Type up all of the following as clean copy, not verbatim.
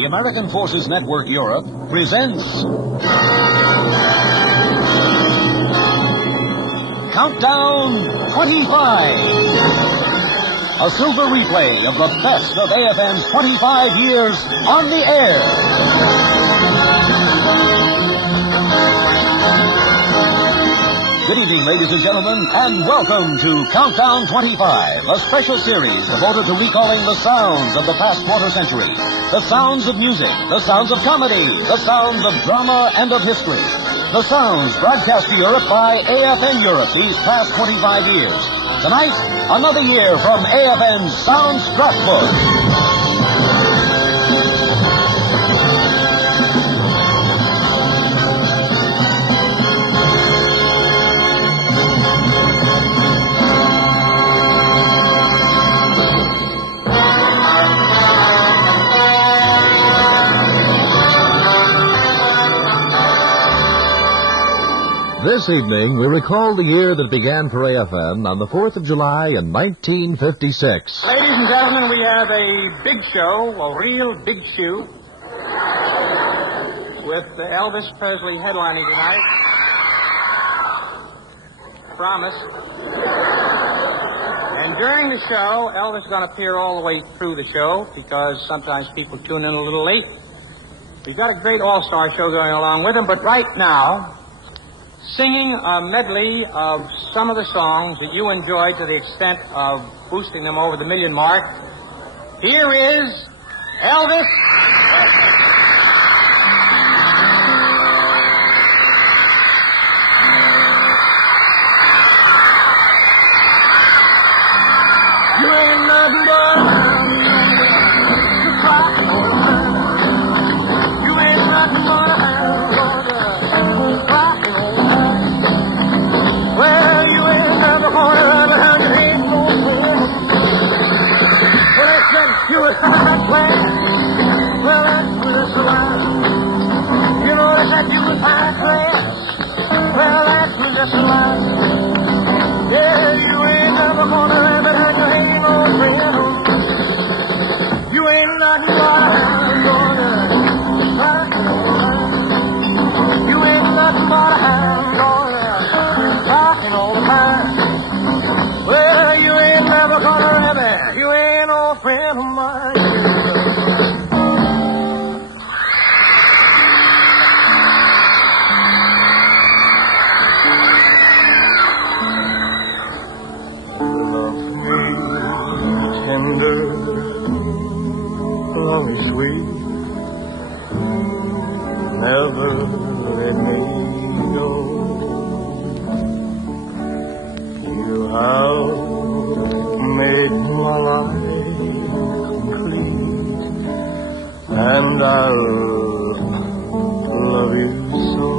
the American Forces Network Europe presents Countdown 25. A silver replay of the best of AFN's 25 years on the air. Good evening, ladies and gentlemen, and welcome to Countdown 25, a special series devoted to recalling the sounds of the past quarter century. The sounds of music, the sounds of comedy, the sounds of drama and of history. The sounds broadcast to Europe by AFN Europe these past 25 years. Tonight, another year from AFN's Sound Scrapbook. This evening, we recall the year that began for AFN on the 4th of July in 1956. Ladies and gentlemen, we have a big show, a real big shoe, with Elvis Presley headlining tonight. Promise. And during the show, Elvis is going to appear all the way through the show because sometimes people tune in a little late. We've got a great all-star show going along with him, but right now, singing a medley of some of the songs that you enjoyed to the extent of boosting them over the million mark, here is Elvis. You ain't nothing but you ain't nothing but well, you ain't never gonna learn how to hate no fool. Well, I said you were that way. Well, that's just a lie. You know, I said you were that way. Well, that's just a lie. Yeah, you ain't never gonna learn how to hate no fool. You ain't nothing but a hound dog. You ain't nothing but a hound dog. Talking all the time. Well, you ain't never gonna have it. You ain't no friend of mine. Love me tender, love me sweet. Never let me go. You have made my life complete, and I'll love you so.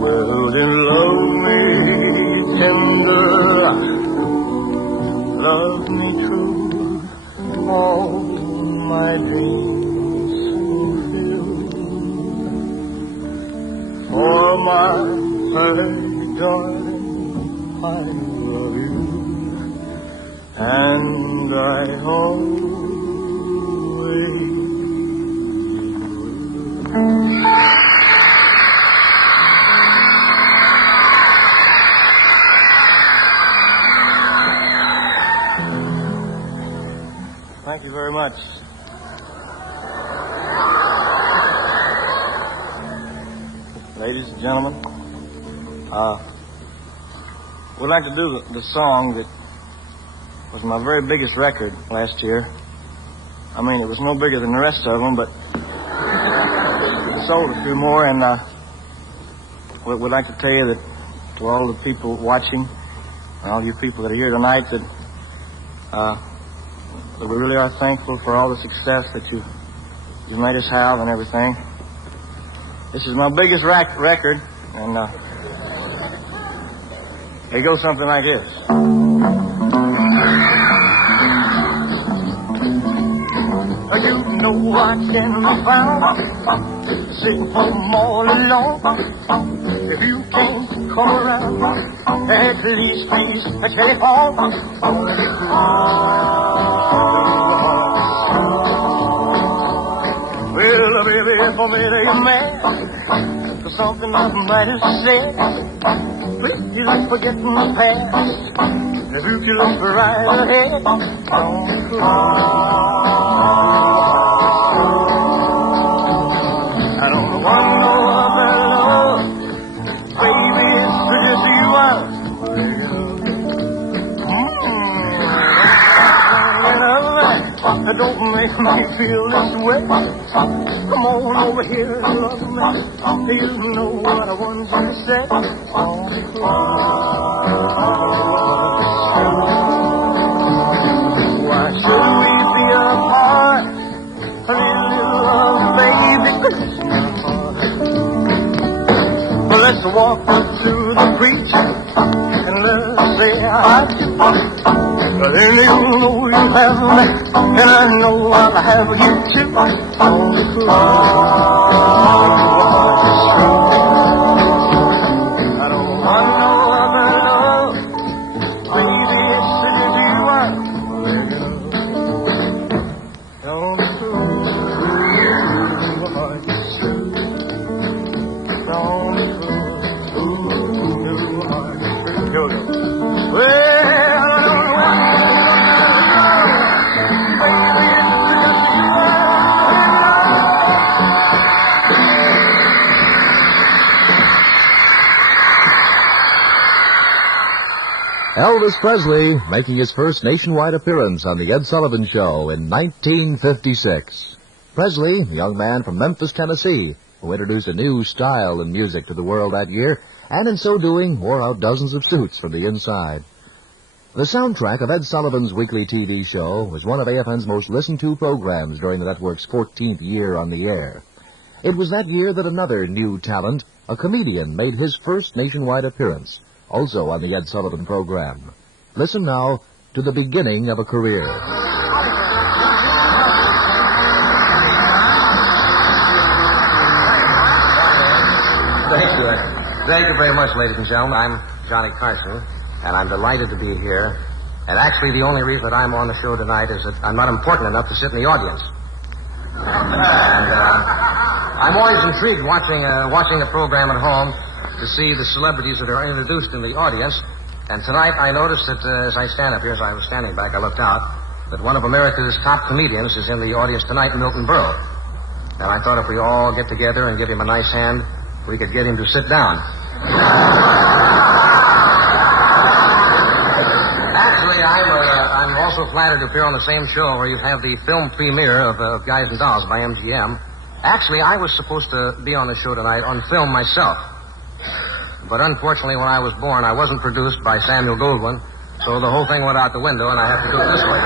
Well, then love me tender, love me true, all my dreams fulfill. For my perfect darling, I love you, and I always will. Thank you very much. Ladies and gentlemen, we'd like to do the song that was my very biggest record last year. I mean, it was no bigger than the rest of them, but it sold a few more, and we'd like to tell you that to all the people watching, and all you people that are here tonight, that we really are thankful for all the success that you've made us have and everything. This is my biggest record, and it goes something like this. You know I can be found sitting home all alone. If you can't come around, at least please telephone. if I made you mad for something that might have said, please don't forget my past. If you can look right ahead, don't I don't want no other love, baby, it's just you are. Don't make me feel this way. Come on over here and love me. You know what I want you to say. Why should we be apart? Little love, baby. Well, let's walk up to the preacher and let's say I do. Then you know you have me, and I know I'll have you too. On the floor. I don't want no other love, baby, it's just you are. On the floor. On the floor. Well, Elvis Presley making his first nationwide appearance on The Ed Sullivan Show in 1956. Presley, a young man from Memphis, Tennessee, who introduced a new style in music to the world that year, and in so doing wore out dozens of suits from the inside. The soundtrack of Ed Sullivan's weekly TV show was one of AFN's most listened-to programs during the network's 14th year on the air. It was that year that another new talent, a comedian, made his first nationwide appearance, also on the Ed Sullivan program. Listen now to the beginning of a career. Thank you very much, ladies and gentlemen. I'm Johnny Carson, and I'm delighted to be here. And actually, the only reason that I'm on the show tonight is that I'm not important enough to sit in the audience. And I'm always intrigued watching a program at home to see the celebrities that are introduced in the audience. And tonight I noticed that as I stand up here, as I was standing back, I looked out, that one of America's top comedians is in the audience tonight, Milton Berle. And I thought if we all get together and give him a nice hand, we could get him to sit down. Actually, I'm also flattered to appear on the same show where you have the film premiere of Guys and Dolls by MGM. Actually, I was supposed to be on the show tonight on film myself. But unfortunately, when I was born, I wasn't produced by Samuel Goldwyn, so the whole thing went out the window, and I have to do it this way.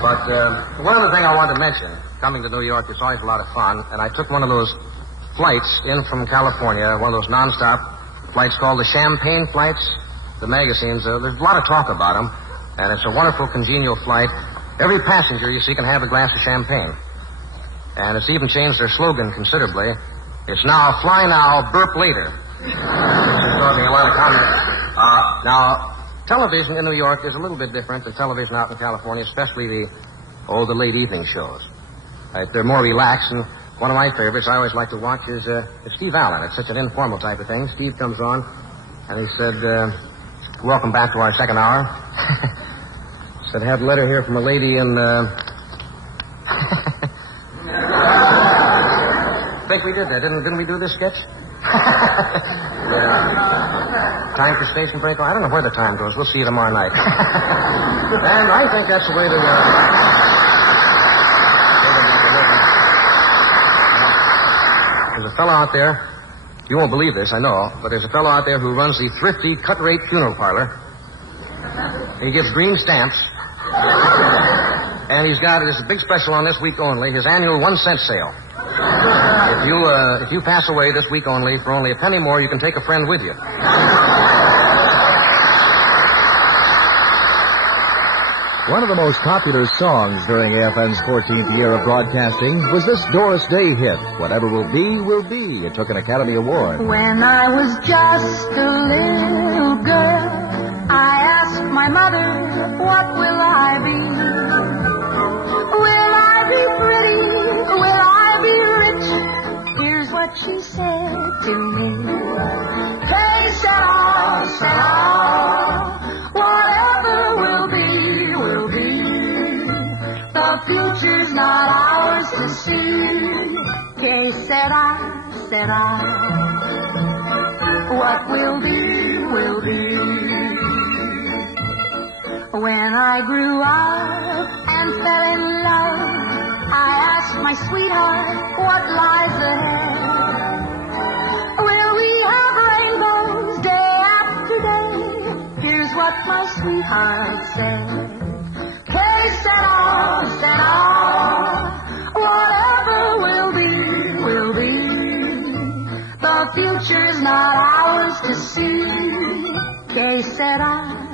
But one other thing I wanted to mention, coming to New York is always a lot of fun, and I took one of those flights in from California, one of those nonstop flights called the Champagne flights. The magazines, there's a lot of talk about them, and it's a wonderful, congenial flight. Every passenger, you see, can have a glass of champagne. And it's even changed their slogan considerably. It's now, fly now, burp later. Which is causing a lot of comment. Now, television in New York is a little bit different than television out in California, especially the late evening shows. They're more relaxed, and one of my favorites I always like to watch is Steve Allen. It's such an informal type of thing. Steve comes on, and he said, welcome back to our second hour. Said, I have a letter here from a lady in, I think we did that. Didn't we do this sketch? Time for station break? I don't know where the time goes. We'll see you tomorrow night. And I think that's the way to... There's a fellow out there, you won't believe this, I know, but there's a fellow out there who runs the Thrifty Cut-Rate Funeral Parlor. He gives green stamps. And he's got, there's a big special on this week only, his annual 1-cent sale. If you pass away this week only, for only a penny more, you can take a friend with you. One of the most popular songs during AFN's 14th year of broadcasting was this Doris Day hit, Whatever Will Be, Will Be. It took an Academy Award. When I was just a little girl, I asked my mother, what will I be? Will I be pretty? Will I be rich? to me. Que sera, whatever will be, will be. The future's not ours to see. Que sera, what will be, will be. When I grew up and fell in love, I asked my sweetheart what lies ahead. Will we have rainbows day after day? Here's what my sweetheart said. Que sera, whatever will be, will be. The future's not ours to see. Que sera,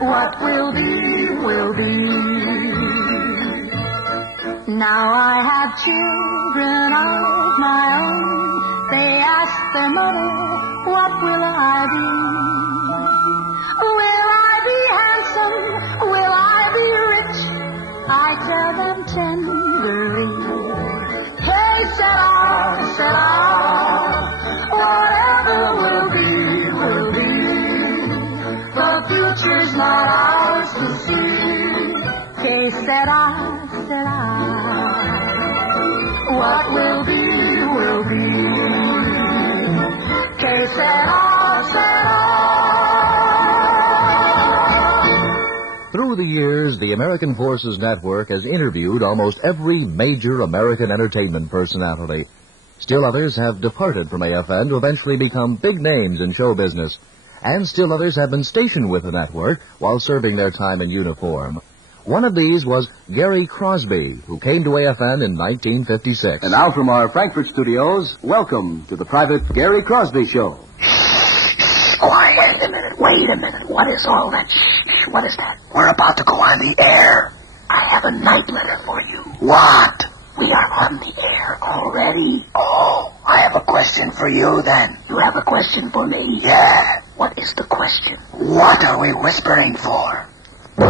what will be, will be. Now I have children of my own. They ask their mother, what will I be? Will I be handsome? Will I be rich? I tell them tenderly. Que sera, whatever will be, will be. The future's not ours to see. Que sera, what will be, will be. Que sera. Through the years, the American Forces Network has interviewed almost every major American entertainment personality. Still others have departed from AFN to eventually become big names in show business. And still others have been stationed with the network while serving their time in uniform. One of these was Gary Crosby, who came to AFN in 1956. And now from our Frankfurt studios, welcome to the Private Gary Crosby Show. Quiet a minute. Wait a minute. What is all that? Shh. What is that? We're about to go on the air. I have a night letter for you. What? We are on the air already. Oh, I have a question for you then. You have a question for me? Yeah. What is the question? What are we whispering for? For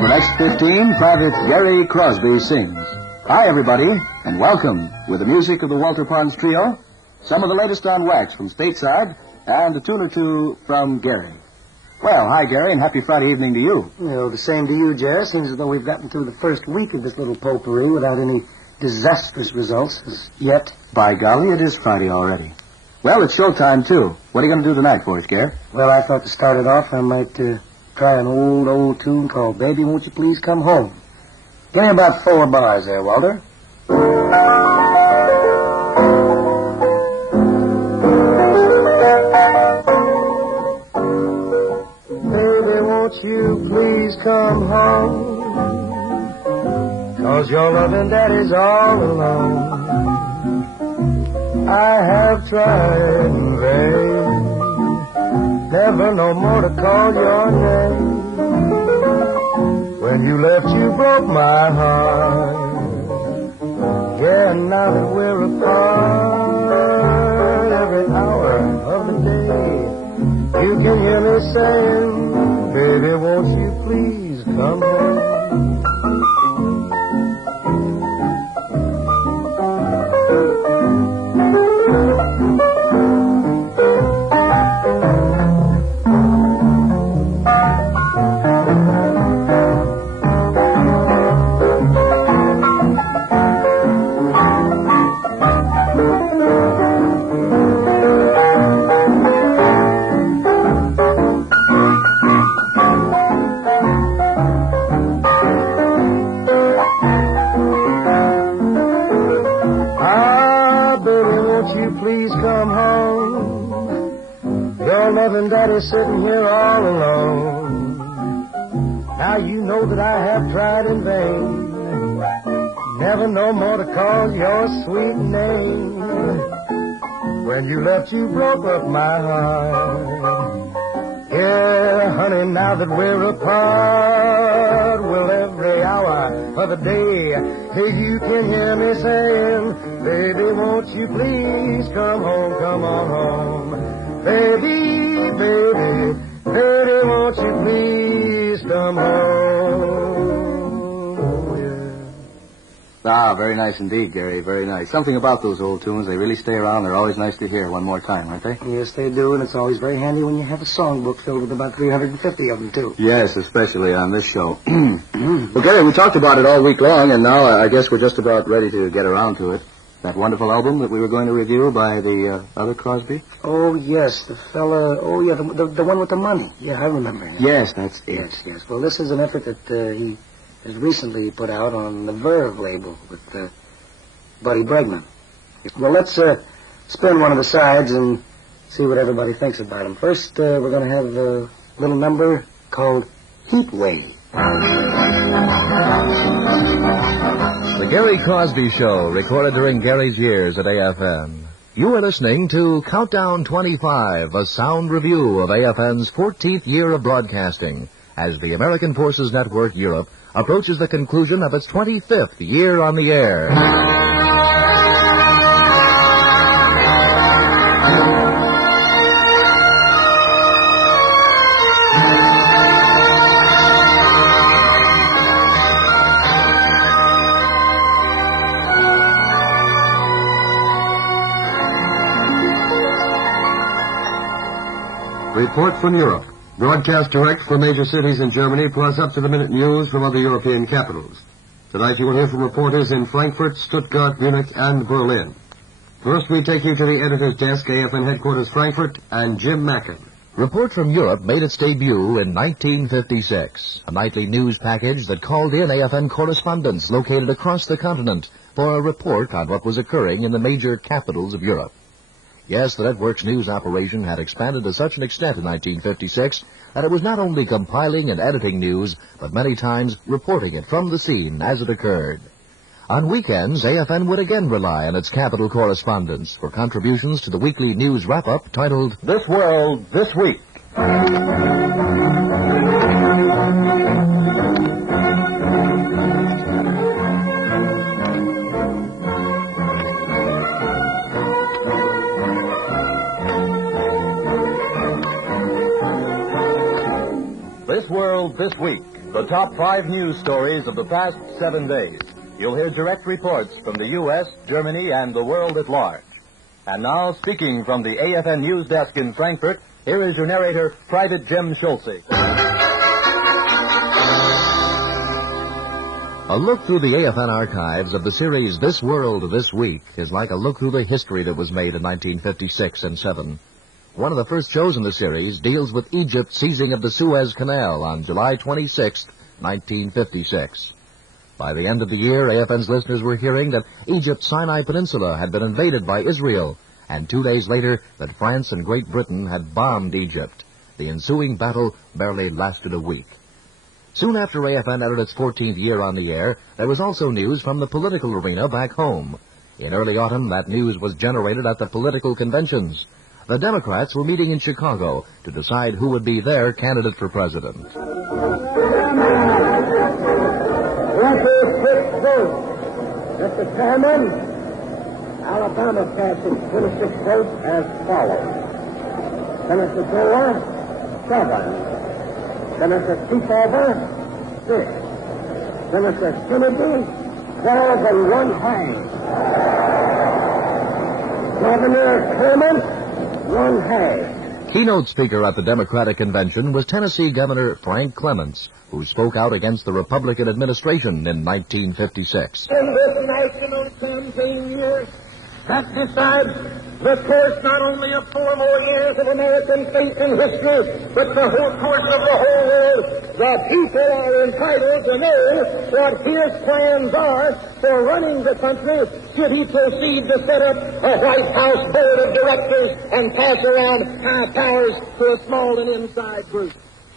the next 15, Private Gary Crosby sings. Hi, everybody, and welcome with the music of the Walter Pons Trio, some of the latest on wax from stateside, and a tune or two from Gary. Well, hi, Gary, and happy Friday evening to you. Well, the same to you, Jerry. Seems as though we've gotten through the first week of this little potpourri without any disastrous results as yet. By golly, it is Friday already. Well, it's showtime, too. What are you going to do tonight for us, Gary? Well, I thought to start it off, I might try an old tune called Baby, Won't You Please Come Home. Give me about 4 bars there, Walter. Baby, won't you please come home? 'Cause your loving daddy's all alone. I have tried in vain, never no more to call your name. When you left, you broke my heart. Yeah, now that we're apart, every hour of the day, you can hear me saying, baby, won't you please come home? Daddy's sitting here all alone. Now you know that I have tried in vain, never no more to call your sweet name. When you left, you broke up my heart. Yeah, honey, now that we're apart, well, every hour of the day, hey, you can hear me saying, baby, won't you please come home, come on home. Baby, baby, baby, won't you please Ah, very nice indeed, Gary. Very nice. Something about those old tunes. They really stay around. They're always nice to hear one more time, aren't they? Yes, they do, and it's always very handy when you have a songbook filled with about 350 of them, too. Yes, especially on this show. Well, Gary, we talked about it all week long, and now I guess we're just about ready to get around to it. That wonderful album that we were going to review by the other Crosby? Oh, yes, the fella... Oh, yeah, the one with the money. Yeah, I remember him. Yes, that's it. Yes. Well, this is an effort that he has recently put out on the Verve label with Buddy Bregman. Well, let's spin one of the sides and see what everybody thinks about him. First, we're going to have a little number called Heat Wave. The Gary Crosby Show, recorded during Gary's years at AFN. You are listening to Countdown 25, a sound review of AFN's 14th year of broadcasting, as the American Forces Network Europe approaches the conclusion of its 25th year on the air. Report from Europe. Broadcast direct from major cities in Germany, plus up-to-the-minute news from other European capitals. Tonight you will hear from reporters in Frankfurt, Stuttgart, Munich, and Berlin. First, we take you to the editor's desk, AFN Headquarters, Frankfurt, and Jim Mackin. Report from Europe made its debut in 1956, a nightly news package that called in AFN correspondents located across the continent for a report on what was occurring in the major capitals of Europe. Yes, the network's news operation had expanded to such an extent in 1956 that it was not only compiling and editing news, but many times reporting it from the scene as it occurred. On weekends, AFN would again rely on its capital correspondents for contributions to the weekly news wrap-up titled This World This Week. This World This Week, the top 5 news stories of the past 7 days. You'll hear direct reports from the U.S., Germany, and the world at large. And now, speaking from the AFN News Desk in Frankfurt, here is your narrator, Private Jim Schulze. A look through the AFN archives of the series This World This Week is like a look through the history that was made in 1956 and 7. One of the first shows in the series deals with Egypt's seizing of the Suez Canal on July 26, 1956. By the end of the year, AFN's listeners were hearing that Egypt's Sinai Peninsula had been invaded by Israel, and 2 days later that France and Great Britain had bombed Egypt. The ensuing battle barely lasted a week. Soon after AFN entered its 14th year on the air, there was also news from the political arena back home. In early autumn, that news was generated at the political conventions. The Democrats were meeting in Chicago to decide who would be their candidate for president. Let us quick vote. Mr. Chairman, Alabama passes 26 votes as follows. Senator Gore, 7. Senator Kefauver, 6. Senator Kennedy, 12 and 1 hang. Governor Clement, 1 hang. Keynote speaker at the Democratic Convention was Tennessee Governor Frank Clements, who spoke out against the Republican administration in 1956. In this national campaign year, that decides the course not only of 4 more years of American faith and history, but the whole course of the whole world. The people are entitled to know what his plans are for running the country should he proceed to set up a White House board of directors and pass around high powers to a small and inside group.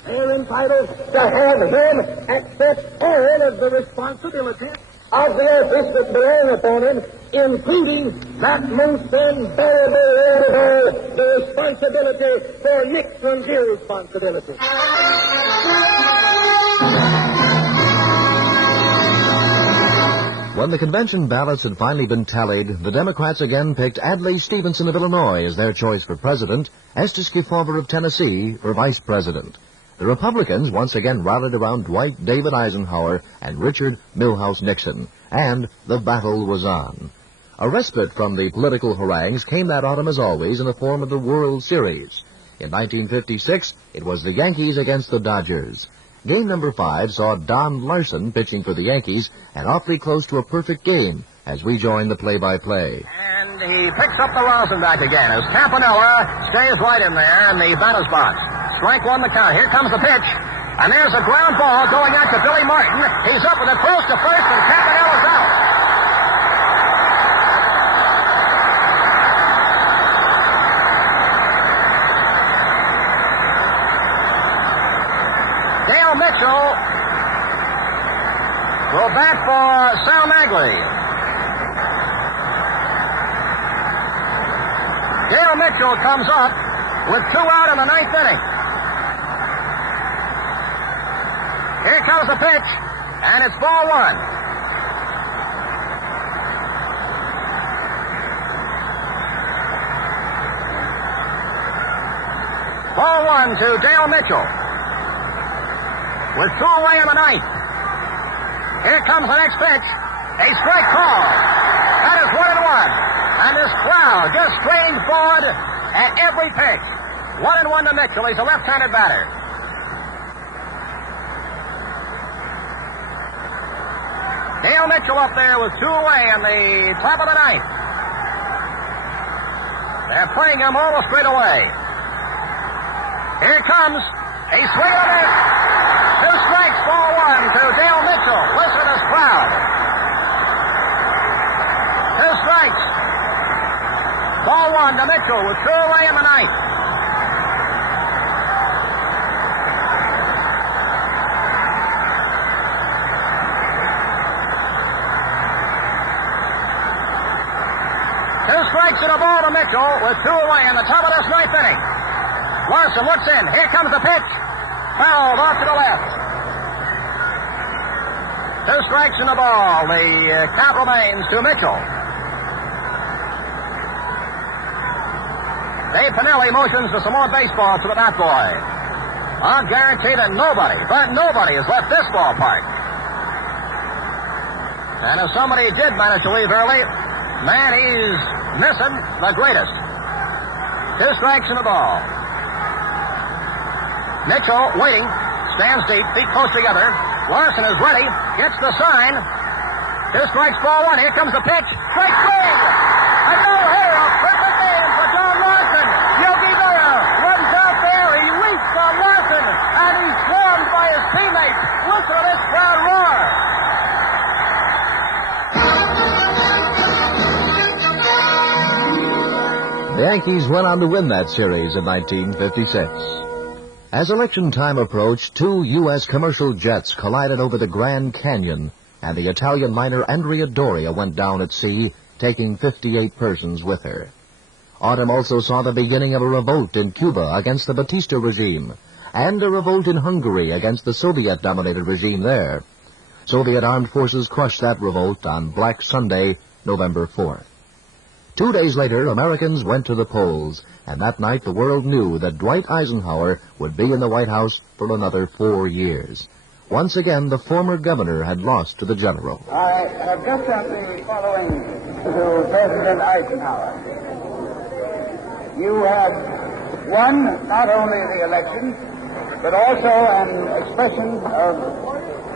They're entitled to have him accept all of the responsibilities of the office that belong upon him, including that most unbearable one of all, the responsibility for Nixon's irresponsibility. When the convention ballots had finally been tallied, the Democrats again picked Adlai Stevenson of Illinois as their choice for president, Estes Kefauver of Tennessee for vice president. The Republicans once again rallied around Dwight David Eisenhower and Richard Milhouse Nixon. and the battle was on. A respite from the political harangues came that autumn, as always, in the form of the World Series. In 1956, it was the Yankees against the Dodgers. Game number 5 saw Don Larson pitching for the Yankees, and awfully close to a perfect game, as we join the play-by-play. And he picks up the rosin back again as Campanella stays right in there in the batter's box. Strike one the count. Here comes the pitch. And there's a ground ball going out to Billy Martin. He's up with it close to first, and Campanella's out. Dale Mitchell will bat for Sal Magley. Dale Mitchell comes up with 2 out in the 9th inning. Here comes the pitch, and it's ball 1. Ball 1 to Dale Mitchell. With 2 away in the 9th. Here comes the next pitch. A strike call. That is 1-1. And this crowd just strained forward at every pitch. 1-1 to Mitchell. He's a left-handed batter. Dale Mitchell up there with 2 away in the top of the 9th. They're playing him almost straight away. Here comes a swing and a miss. 2 strikes, ball 1 to Dale Mitchell. Listen to this crowd. 2 strikes. Ball 1 to Mitchell with 2 away in the 9th. And a ball to Mitchell with 2 away in the top of this 9th inning. Larson looks in. Here comes the pitch. Fouled off to the left. 2 strikes in the ball. The count remains to Mitchell. Dave Pinelli motions to some more baseball to the bat boy. I'll guarantee that nobody has left this ballpark. And if somebody did manage to leave early, man, he's missing the greatest. 2 strikes in the ball. Mitchell waiting, stands deep, feet close together. Larson is ready, gets the sign. 2 strikes, ball 1. Here comes the pitch. Strike swing! A no-hitter, a perfect game for John Larson. Yogi Berra runs out there, he leaps on Larson, and he's swarmed by his teammates. Listen to this crowd roar. The Yankees went on to win that series in 1956. As election time approached, 2 U.S. commercial jets collided over the Grand Canyon, and the Italian liner Andrea Doria went down at sea, taking 58 persons with her. Autumn also saw the beginning of a revolt in Cuba against the Batista regime, and a revolt in Hungary against the Soviet-dominated regime there. Soviet armed forces crushed that revolt on Black Sunday, November 4th. 2 days later, Americans went to the polls, and that night the world knew that Dwight Eisenhower would be in the White House for another 4 years. Once again, the former governor had lost to the general. I have just sent the following to President Eisenhower. You have won not only the election, but also an expression of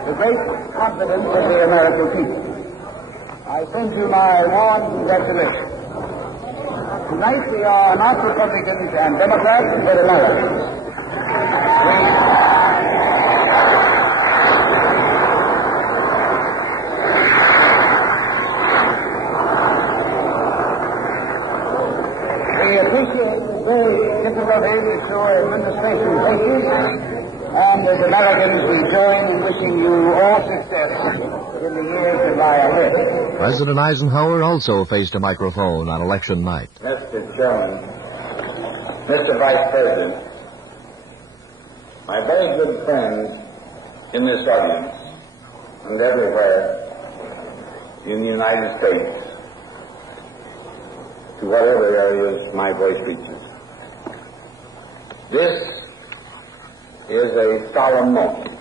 the great confidence of the American people. I send you my warm congratulations. Tonight we are not Republicans and Democrats, but Americans. We appreciate the very difficulties which your administration faces, and as Americans we join in wishing you all success in the years that lie ahead. President Eisenhower also faced a microphone on election night. Mr. Chairman, Mr. Vice President, my very good friends in this audience and everywhere in the United States, to whatever areas my voice reaches. This is a solemn moment.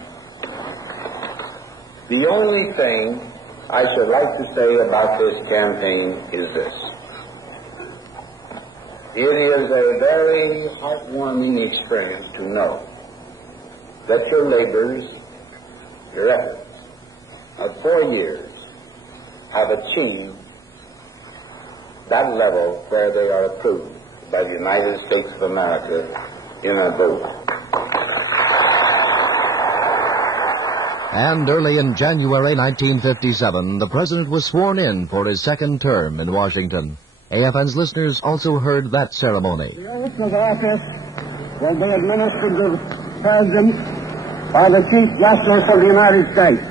The only thing I should like to say about this campaign is this. It is a very heartwarming experience to know that your labors, your efforts of 4 years have achieved that level where they are approved by the United States of America in a vote. And early in January 1957, the president was sworn in for his second term in Washington. AFN's listeners also heard that ceremony. The oath of office will be administered to the President by the Chief Justice of the United States.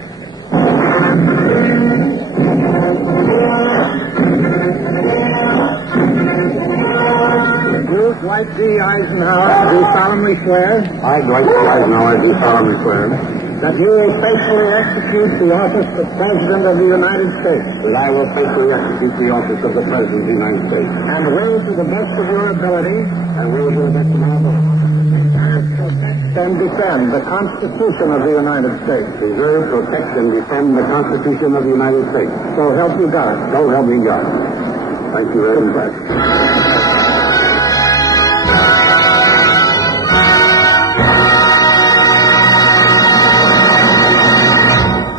You, Dwight D. Eisenhower, do solemnly swear. I, Dwight D. Eisenhower, do solemnly swear that you will faithfully execute the office of President of the United States. that I will faithfully execute the office of the President of the United States. And will, to the best of your ability, And will do the best of my ability. protect and defend the Constitution of the United States. Preserve, protect, and defend the Constitution of the United States. So help you God. So help me God. Thank you very much.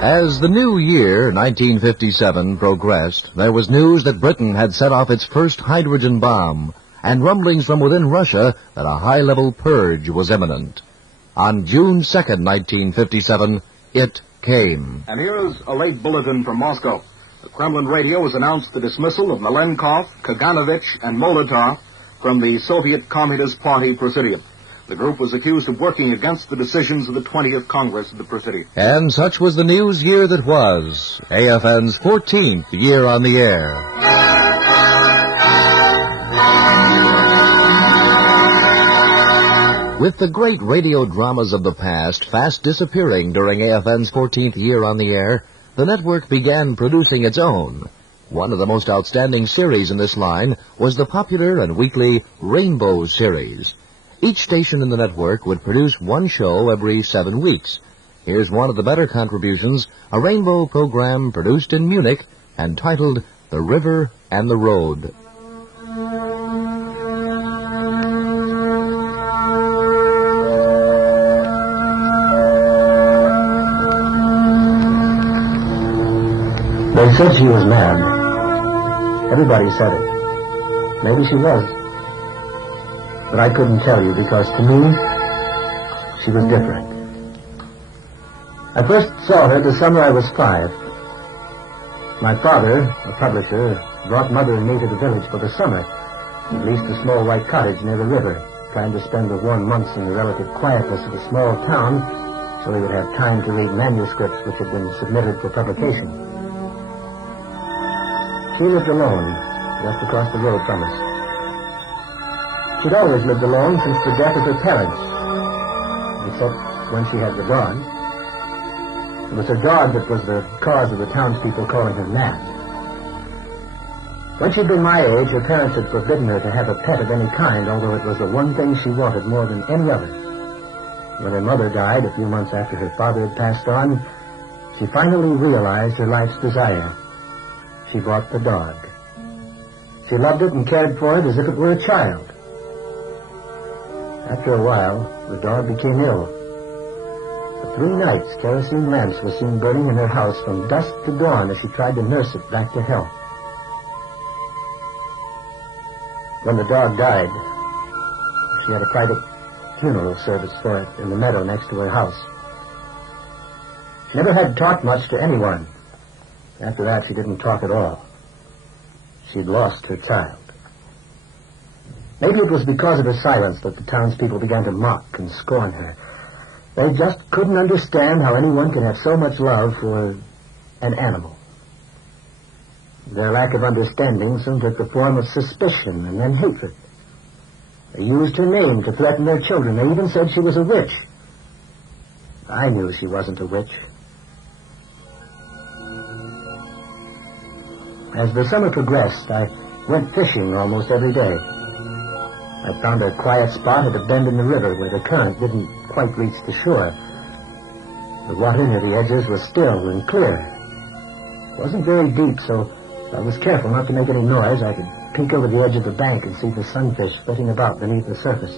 As the new year, 1957, progressed, there was news that Britain had set off its first hydrogen bomb, and rumblings from within Russia that a high-level purge was imminent. On June 2nd, 1957, it came. And here's a late bulletin from Moscow. The Kremlin radio has announced the dismissal of Malenkov, Kaganovich, and Molotov from the Soviet Communist Party Presidium. The group was accused of working against the decisions of the 20th Congress of the Presidium. And such was the news year that was, AFN's 14th year on the air. With the great radio dramas of the past fast disappearing during AFN's 14th year on the air, the network began producing its own. One of the most outstanding series in this line was the popular and weekly Rainbow series. Each station in the network would produce one show every 7 weeks. Here's one of the better contributions, a Rainbow program produced in Munich and titled The River and the Road. They said she was mad. Everybody said it. Maybe she was. But I couldn't tell you because to me, she was different. I first saw her the summer I was 5. My father, a publisher, brought Mother and me to the village for the summer. At least a small white cottage near the river, trying to spend the warm months in the relative quietness of a small town so we would have time to read manuscripts which had been submitted for publication. She lived alone, just across the road from us. She'd always lived alone since the death of her parents, except when she had the dog. It was her dog that was the cause of the townspeople calling her mad. When she'd been my age, her parents had forbidden her to have a pet of any kind, although it was the one thing she wanted more than any other. When her mother died a few months after her father had passed on, she finally realized her life's desire. She bought the dog. She loved it and cared for it as if it were a child. After a while, the dog became ill. For 3 nights, kerosene lamps were seen burning in her house from dusk to dawn as she tried to nurse it back to health. When the dog died, she had a private funeral service for it in the meadow next to her house. She never had talked much to anyone. After that, she didn't talk at all. She'd lost her child. Maybe it was because of her silence that the townspeople began to mock and scorn her. They just couldn't understand how anyone could have so much love for an animal. Their lack of understanding soon took the form of suspicion and then hatred. They used her name to threaten their children. They even said she was a witch. I knew she wasn't a witch. As the summer progressed, I went fishing almost every day. I found a quiet spot at a bend in the river where the current didn't quite reach the shore. The water near the edges was still and clear. It wasn't very deep, so I was careful not to make any noise. I could peek over the edge of the bank and see the sunfish flitting about beneath the surface.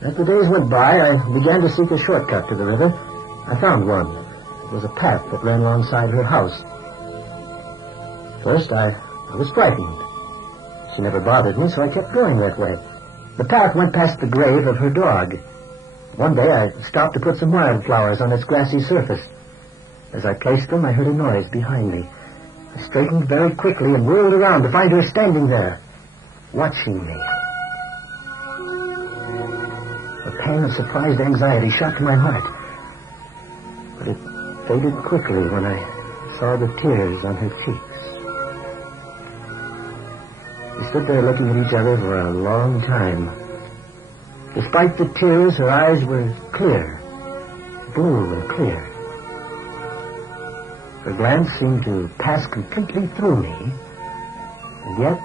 As the days went by, I began to seek a shortcut to the river. I found one. It was a path that ran alongside her house. First, I was frightened. She never bothered me, so I kept going that way. The path went past the grave of her dog. One day, I stopped to put some wildflowers on its grassy surface. As I placed them, I heard a noise behind me. I straightened very quickly and whirled around to find her standing there, watching me. A pang of surprised anxiety shot to my heart. But it faded quickly when I saw the tears on her cheeks. We stood there looking at each other for a long time. Despite the tears, her eyes were clear, blue and clear. Her glance seemed to pass completely through me, and yet,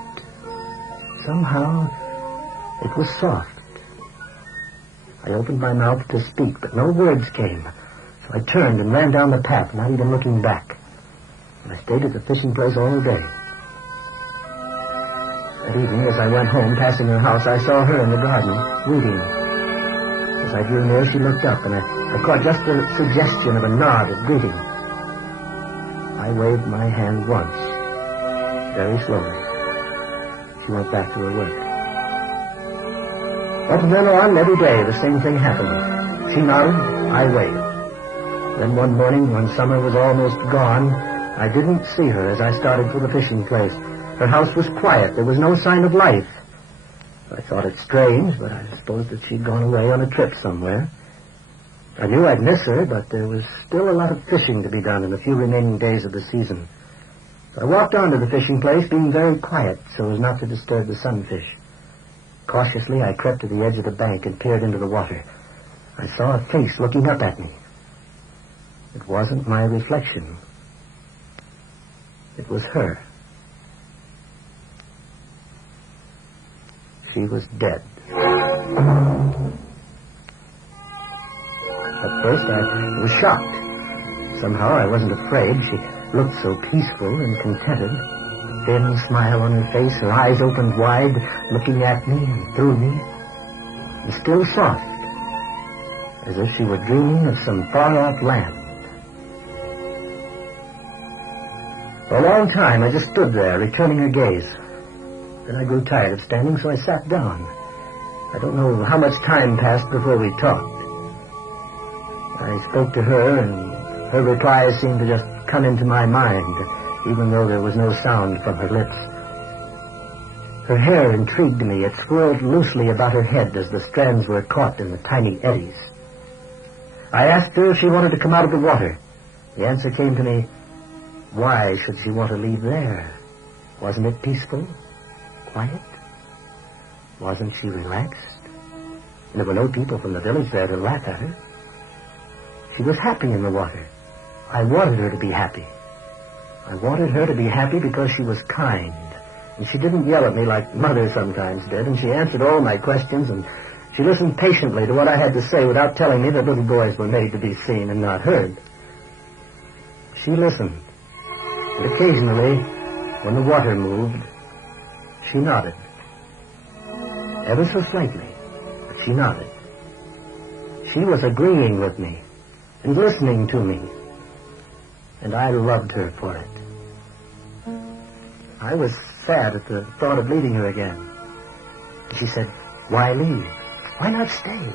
somehow, it was soft. I opened my mouth to speak, but no words came, so I turned and ran down the path, not even looking back. And I stayed at the fishing place all day. That evening, as I went home, passing her house, I saw her in the garden, weeding. As I drew near, she looked up, and I caught just a suggestion of a nod of greeting. I waved my hand once, very slowly. She went back to her work. But from then on, every day, the same thing happened. She nodded, I waved. Then one morning, when summer was almost gone, I didn't see her as I started for the fishing place. Her house was quiet. There was no sign of life. I thought it strange, but I supposed that she'd gone away on a trip somewhere. I knew I'd miss her, but there was still a lot of fishing to be done in the few remaining days of the season. So I walked on to the fishing place, being very quiet so as not to disturb the sunfish. Cautiously, I crept to the edge of the bank and peered into the water. I saw a face looking up at me. It wasn't my reflection. It was her. She was dead. At first, I was shocked. Somehow, I wasn't afraid. She looked so peaceful and contented. A thin smile on her face, her eyes opened wide, looking at me and through me, and still soft, as if she were dreaming of some far-off land. For a long time, I just stood there, returning her gaze. Then I grew tired of standing, so I sat down. I don't know how much time passed before we talked. I spoke to her, and her replies seemed to just come into my mind, even though there was no sound from her lips. Her hair intrigued me. It swirled loosely about her head as the strands were caught in the tiny eddies. I asked her if she wanted to come out of the water. The answer came to me, why should she want to leave there? Wasn't it peaceful? Quiet? Wasn't she relaxed? And there were no people from the village there to laugh at her. She was happy in the water. I wanted her to be happy. I wanted her to be happy because she was kind. And she didn't yell at me like Mother sometimes did, and she answered all my questions, and she listened patiently to what I had to say without telling me that little boys were made to be seen and not heard. She listened. And occasionally, when the water moved, she nodded. Ever so slightly, but she nodded. She was agreeing with me and listening to me, and I loved her for it. I was sad at the thought of leaving her again. She said, why leave? Why not stay?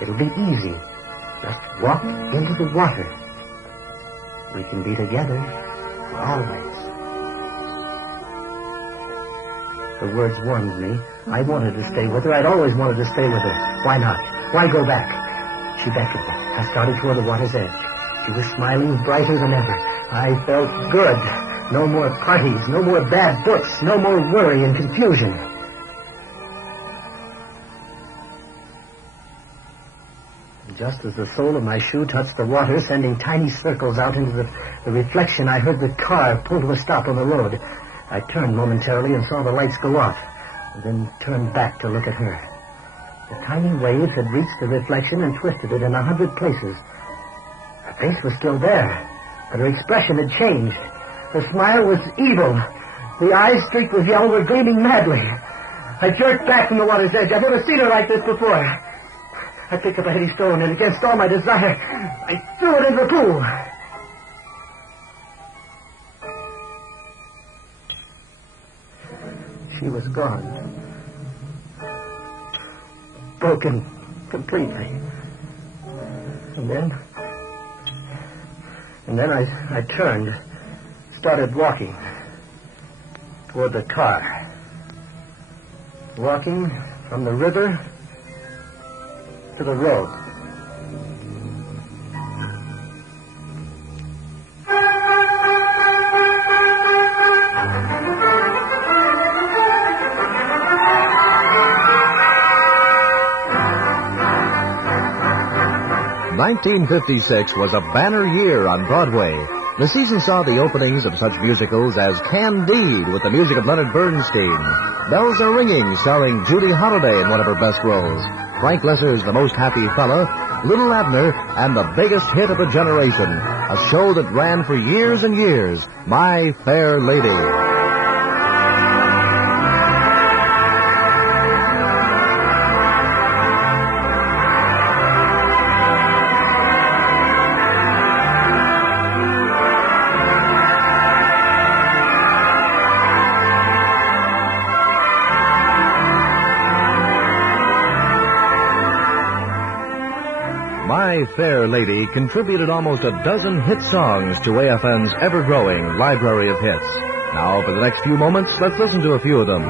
It'll be easy. Just walk into the water. We can be together for always. Her words warmed me. I wanted to stay with her. I'd always wanted to stay with her. Why not? Why go back? She beckoned me. I started toward the water's edge. She was smiling brighter than ever. I felt good. No more parties, no more bad books, no more worry and confusion. And just as the sole of my shoe touched the water, sending tiny circles out into the reflection, I heard the car pull to a stop on the road. I turned momentarily and saw the lights go off, and then turned back to look at her. The tiny wave had reached the reflection and twisted it in 100 places. Her face was still there. But her expression had changed. Her smile was evil. The eyes streaked with yellow were gleaming madly. I jerked back from the water's edge. I've never seen her like this before. I picked up a heavy stone, and against all my desire, I threw it into the pool. She was gone. Broken completely. And then I turned, started walking toward the car. Walking from the river to the road. 1956 was a banner year on Broadway. The season saw the openings of such musicals as Candide with the music of Leonard Bernstein, Bells Are Ringing starring Judy Holliday in one of her best roles, Frank Lesser's The Most Happy Fella, Little Abner, and the biggest hit of a generation, a show that ran for years and years, My Fair Lady. My Fair Lady contributed almost a dozen hit songs to AFN's ever-growing library of hits. Now, for the next few moments, let's listen to a few of them.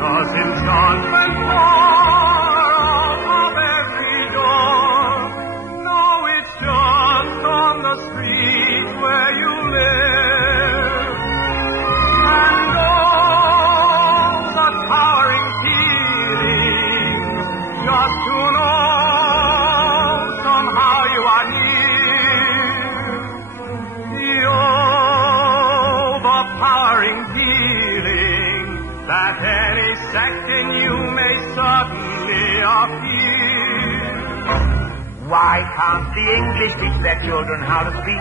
Why can't the English teach their children how to speak?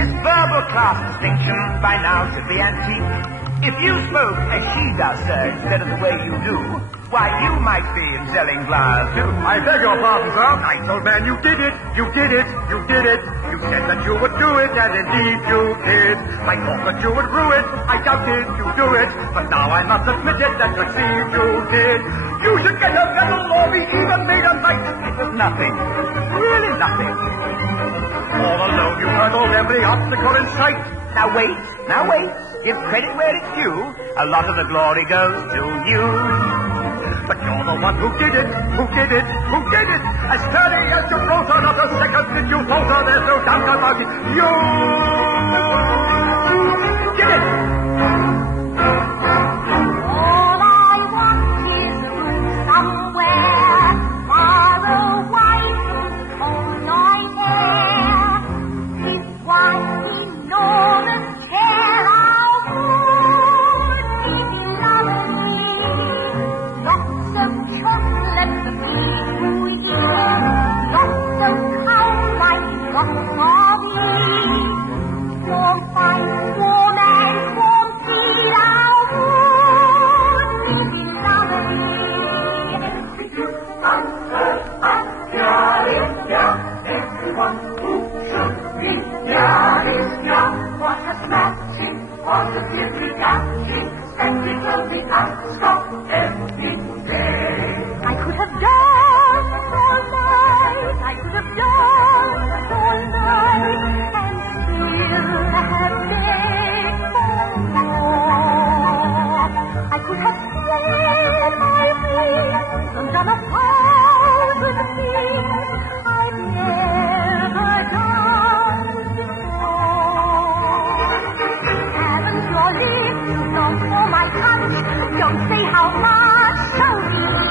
This verbal class distinction by now should be antique. If you spoke as she does, sir, instead of the way you do, why, you might be in selling flowers, too. I beg your pardon, sir. Nice old man, you did it. You did it. You did it. You said that you would do it, and indeed you did. I thought that you would rue it. I doubted you do it. But now I must admit it, that you see you did. You should get a medal or be even made a knight. It was nothing. Really nothing. All alone you hurdled every obstacle in sight. Now wait. Give credit where it's due. A lot of the glory goes to you. But you're the one who did it. As sturdy as Gibraltar, not a second did you falter. There's no doubt about it. You did it. All I want is somewhere far away from night air. His white enormous chair of wood is lovely. Lots of chocolate for me to eat. Lots of cow-like lots of meat. Warm fine, warm and warm seed of wood is lovely. Everyone who should be there is now. What a smashing, positively dashing, spectacle the ascot every day. I could have danced all night, I could have danced all night, and still have stayed for more. I could have spread my wings and done 1,000 things I've never done before. Haven't your lips long for my touch? Don't say how much, so be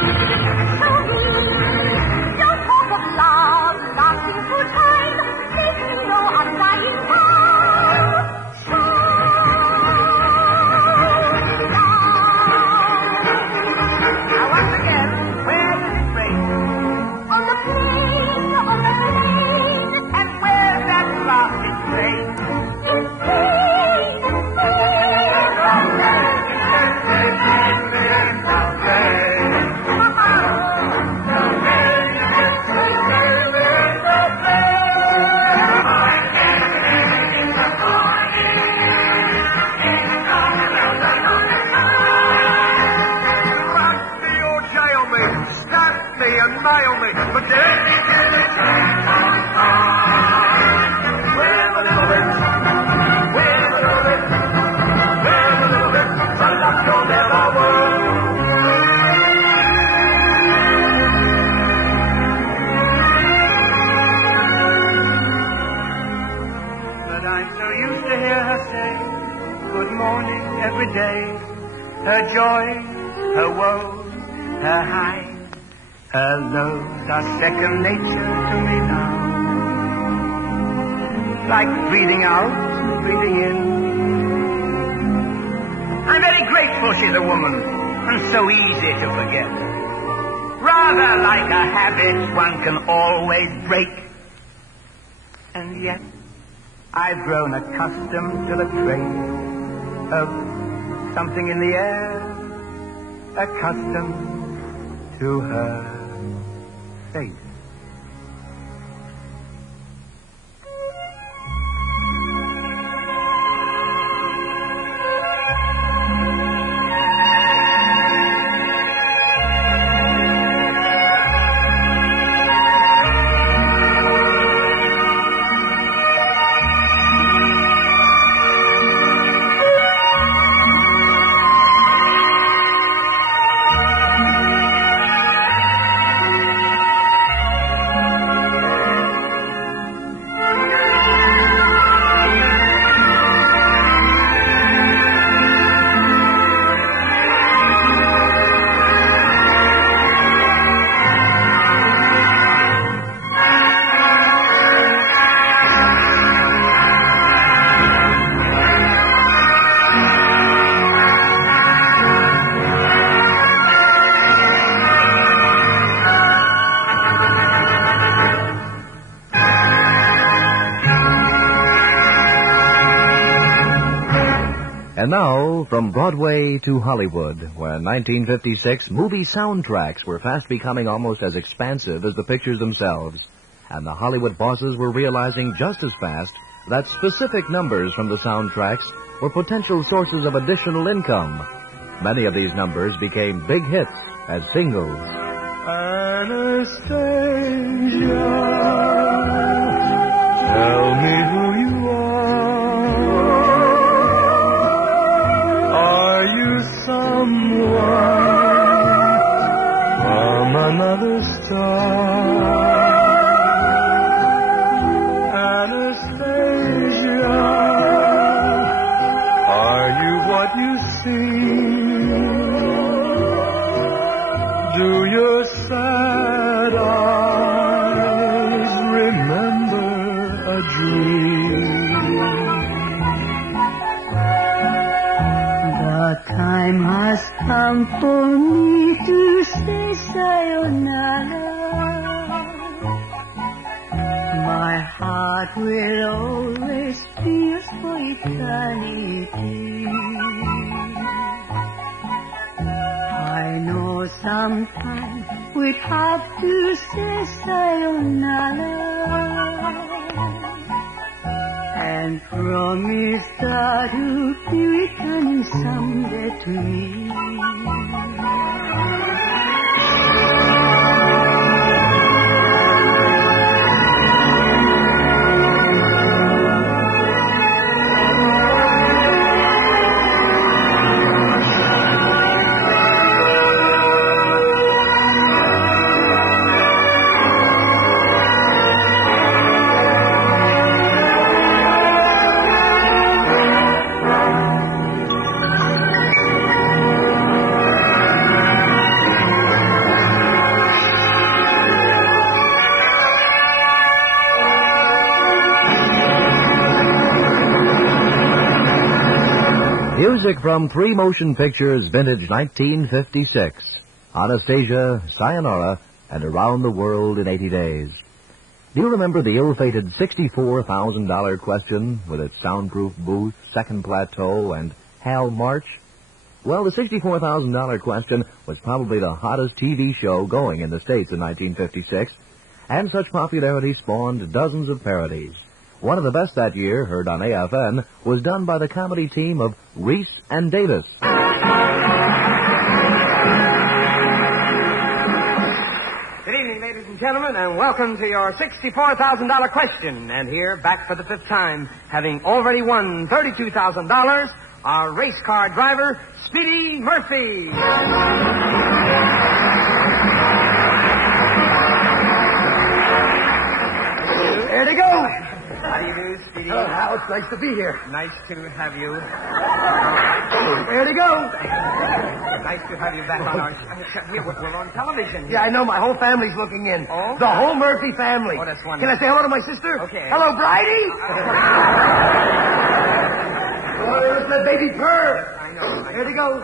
they annihilate me. But then they did it. With a little bit, with a little bit, with a little bit, but luck you'll never work. But I'm so used to hear her say good morning every day. Her joy, her woe, her high, her lows are second nature to me now. Like breathing out, breathing in. I'm very grateful she's a woman and so easy to forget. Rather like a habit one can always break. And yet, I've grown accustomed to the trace of something in the air, accustomed to her face. And now, from Broadway to Hollywood, where in 1956 movie soundtracks were fast becoming almost as expansive as the pictures themselves. And the Hollywood bosses were realizing just as fast that specific numbers from the soundtracks were potential sources of additional income. Many of these numbers became big hits as singles. Anastasia, tell me who you are you someone from another star? Anastasia, are you what you seem? Do your sad eyes remember a dream? The time has come for me to say sayonara. My heart will always be yours for eternity. I know sometime we'd have to say sayonara and promise that you'll be returning someday to me. Music from Three Motion Pictures, vintage 1956. Anastasia, Sayonara, and Around the World in 80 Days. Do you remember the ill-fated $64,000 question with its soundproof booth, second plateau, and Hal March? Well, the $64,000 question was probably the hottest TV show going in the States in 1956, and such popularity spawned dozens of parodies. One of the best that year, heard on AFN, was done by the comedy team of Reese and Davis. ladies and gentlemen, and welcome to your $64,000 question. And here, back for the fifth time, having already won $32,000, our race car driver, Speedy Murphy. There they go. How do you do, Speedy? Oh, Hal, it's nice to be here. Nice to have you. There they go. Nice to have you back on our... We're on television. Yeah, I know. My whole family's looking in. Oh? The whole Murphy family. Oh, that's wonderful. Can I say hello to my sister? Okay. Hello, Bridie. Oh, there's the baby purr. I know. There they go.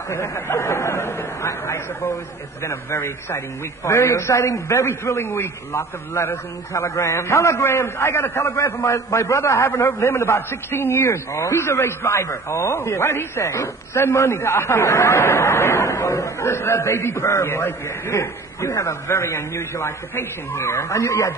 I suppose it's been a very exciting week for Very you. exciting, very thrilling week. Lots of letters and telegrams. Telegrams. I got a telegram from my brother. I haven't heard from him in about 16 years. Oh? He's a race driver. Oh? Yeah. What did he say? Send money. Listen to that baby purr, boy. You have a very unusual occupation here.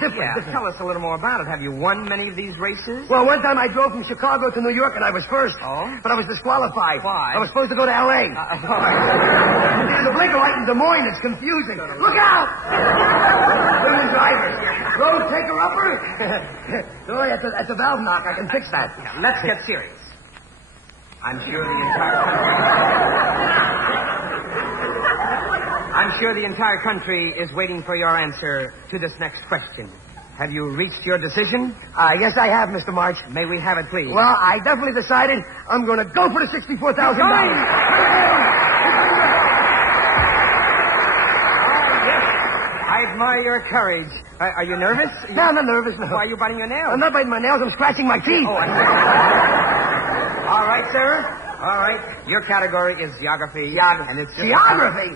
Different. Tell us a little more about it. Have you won many of these races? Well, one time I drove from Chicago to New York and I was first. Oh? But I was disqualified. Why? I was supposed to go to L.A. There's a blinker light in Des Moines. It's confusing. Look out! Women drivers. Road taker-upper? Oh, that's a valve knock. I can fix that. Now, let's get serious. I'm sure the entire country is waiting for your answer to this next question. Have you reached your decision? Yes, I have, Mr. March. May we have it, please? Well, I definitely decided I'm going to go for the $64,000. I admire your courage. Are you nervous? No, I'm not nervous, no. Why are you biting your nails? I'm not biting my nails. I'm scratching my teeth. Oh, all right, sir. All right. Your category is geography. And it's just Geography?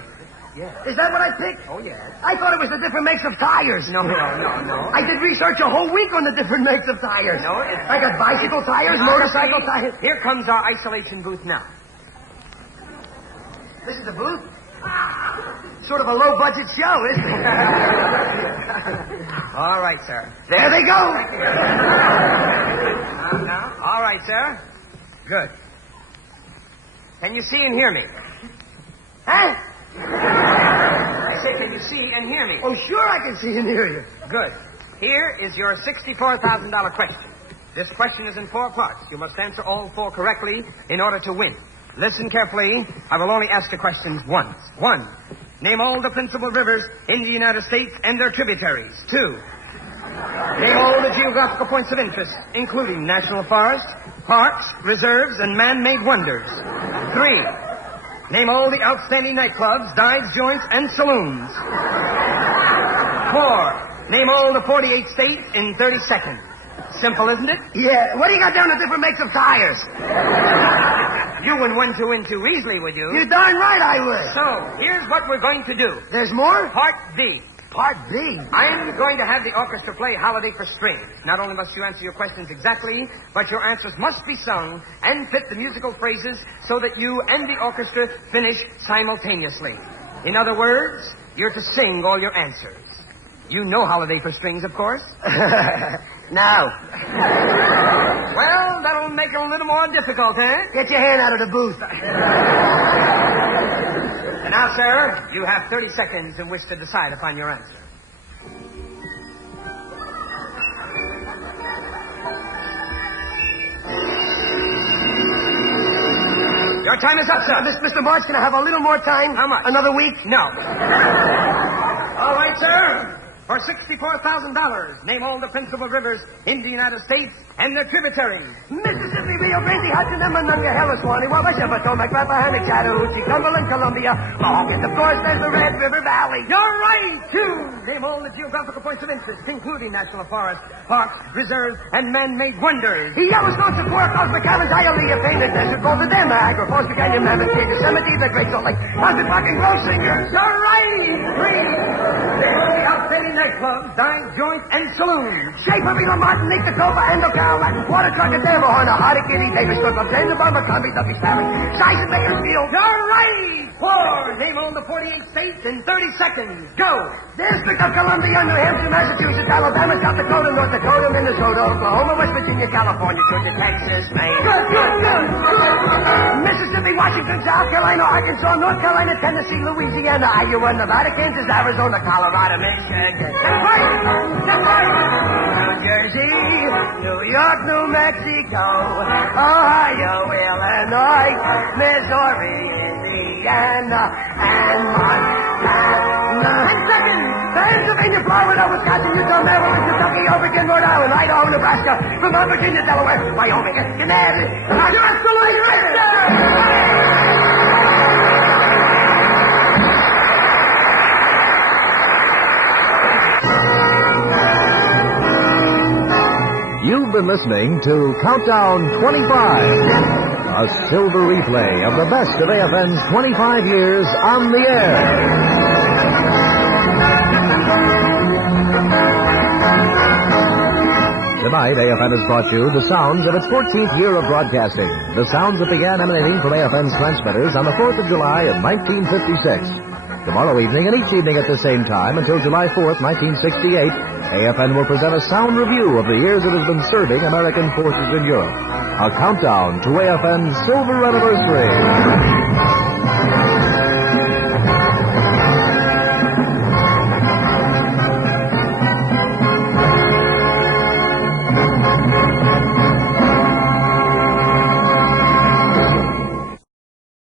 Yeah. Is that what I picked? Oh, yes. I thought it was the different makes of tires. No. I did research a whole week on the different makes of tires. No, I got bicycle tires, motorcycle tires. Here comes our isolation booth now. This is the booth? Sort of a low-budget show, isn't it? All right, sir. There they go. Now. All right, sir. Good. Can you see and hear me? Huh? I say, can you see and hear me? Oh, sure I can see and hear you. Good. Here is your $64,000 question. This question is in 4 parts. You must answer all 4 correctly in order to win. Listen carefully. I will only ask the questions once. 1. Name all the principal rivers in the United States and their tributaries. 2. Name all the geographical points of interest, including national forests, parks, reserves, and man-made wonders. 3. Name all the outstanding nightclubs, dives, joints, and saloons. 4. Name all the 48 states in 30 seconds. Simple, isn't it? Yeah. What do you got down to different makes of tires? You wouldn't want to win too easily, would you? You're darn right I would. So, here's what we're going to do. There's more? Part B. Part B. I'm going to have the orchestra play Holiday for Strings. Not only must you answer your questions exactly, but your answers must be sung and fit the musical phrases so that you and the orchestra finish simultaneously. In other words, you're to sing all your answers. You know Holiday for Strings, of course? No. Well, that'll make it a little more difficult, eh? Get your hand out of the booth. Now, sir, you have 30 seconds in which to decide upon your answer. Your time is up, sir. Mr. March, can I have a little more time? How much? Another week? No. All right, sir. For $64,000, name all the principal rivers in the United States and their tributaries. Mississippi, Rio Grande, Hudson, Monongah, Helliswanny, Wabash, Potomac, Rappahannock, Chattahoochee, Cumberland, Columbia. August, of course, there's the Red River Valley. You're right, too. Name all the geographical points of interest, including national forests, parks, reserves, and man-made wonders. The Yellowstone, Sequoia, Cosmic Islands, Hialeah, Painted Desert, Golden Dam, Niagara Falls, Canyon, Mammoth Cave, Yosemite, the Great Salt Lake, Cosmic Rock and Glow Singers. You're right. 3. Name all the outstanding nightclubs, dives, joints, and saloons. Schaefer, Vila, Martinique, Tacoma, Endocal, Latin Quarter, Trucker, Dearborn, Hardy, Kitty, Davis, Strip, James, Abercrombie, Duffy, Savage, Size, and Bakersfield. You're right. 4. Name all the 48 states in 30 seconds. Go. District of Columbia, New Hampshire, Massachusetts, Alabama, South Dakota, North Dakota, Minnesota, Oklahoma, West Virginia, California, Georgia, Texas, Maine. Good. Mississippi, Washington, South Carolina, Arkansas, North Carolina, Tennessee, Louisiana, Iowa, Nevada, Kansas, Arizona, Colorado, Michigan. That's right. That's right. New Jersey, New York, New Mexico, Ohio, Illinois, Missouri, Indiana, and Montana. 10 seconds. Pennsylvania, Florida, Wisconsin, Utah, Maryland, Kentucky, Oregon, Rhode Island, Idaho, Nebraska, Vermont, Virginia, Delaware, Wyoming, Connecticut. You're absolutely right, sir! You've been listening to Countdown 25, a silver replay of the best of AFN's 25 years on the air. Tonight, AFN has brought you the sounds of its 14th year of broadcasting. The sounds that began emanating from AFN's transmitters on the 4th of July of 1956. Tomorrow evening and each evening at the same time until July 4th, 1968, AFN will present a sound review of the years it has been serving American forces in Europe. A countdown to AFN's silver anniversary.